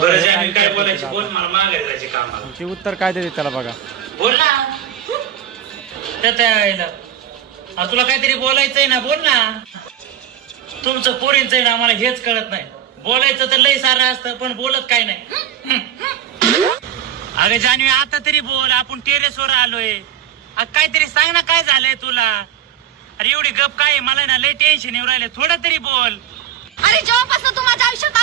बरं जाणवी काय बोलायची बोल, मला माघारी जायचे कामाला. ते उत्तर काय देते त्याला बघा. बोल ना. तुला काहीतरी बोलायचंय ना, बोल ना. तुमचं पोरींच आहे ना, आम्हाला हेच कळत नाही. बोलायचं तर लय सारं असतं, पण बोलत काय नाही. अगं जान्हवी आता तरी बोल, आपण टेरेसवर आलोय. काहीतरी सांग ना, काय झालंय तुला? अरे एवढी गप काय, मला ना लय टेन्शन येऊ राहिले, थोडं तरी बोल. अरे जेव्हापासून तू माझ्या आयुष्यात